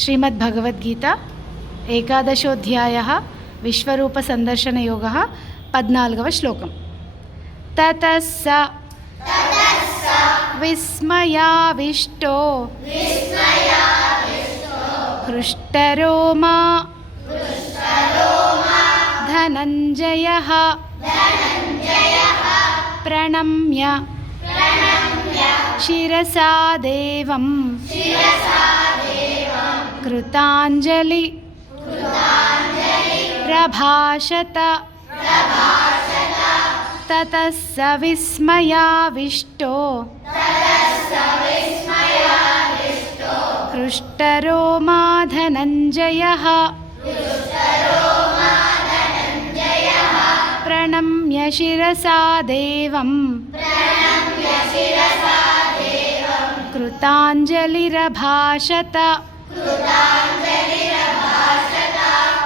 श्रीमद्भगवद्गीता एकादशोऽध्यायः विश्वरूपसन्दर्शनयोगः 14व श्लोकम्। ततः स विस्मयाविष्टो हृष्टरोमा धनञ्जयः प्रणम्य शिरसा देवं कृताञ्जलि प्रभाषत। ततः स विस्मयाविष्टो हृष्टरोमा धनञ्जयः प्रणम्य शिरसा देवं कृताञ्जलिरभाषत।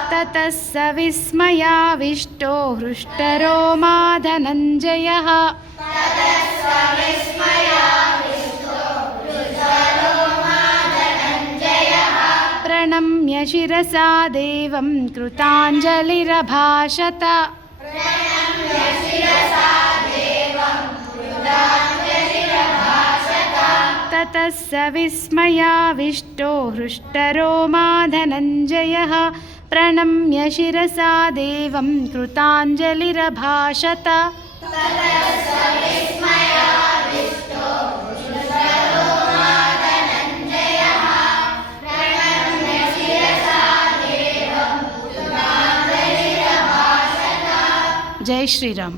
ततः स विस्मयाविष्टो हृष्टरोमा धनञ्जयः प्रणम्य शिरसा देवं कृताञ्जलिरभाषत। ततः स विस्मयाविष्टो हृष्टरोमा धनञ्जयः प्रणम्य शिरसा देवं कृताञ्जलिरभाषत। जय श्री राम।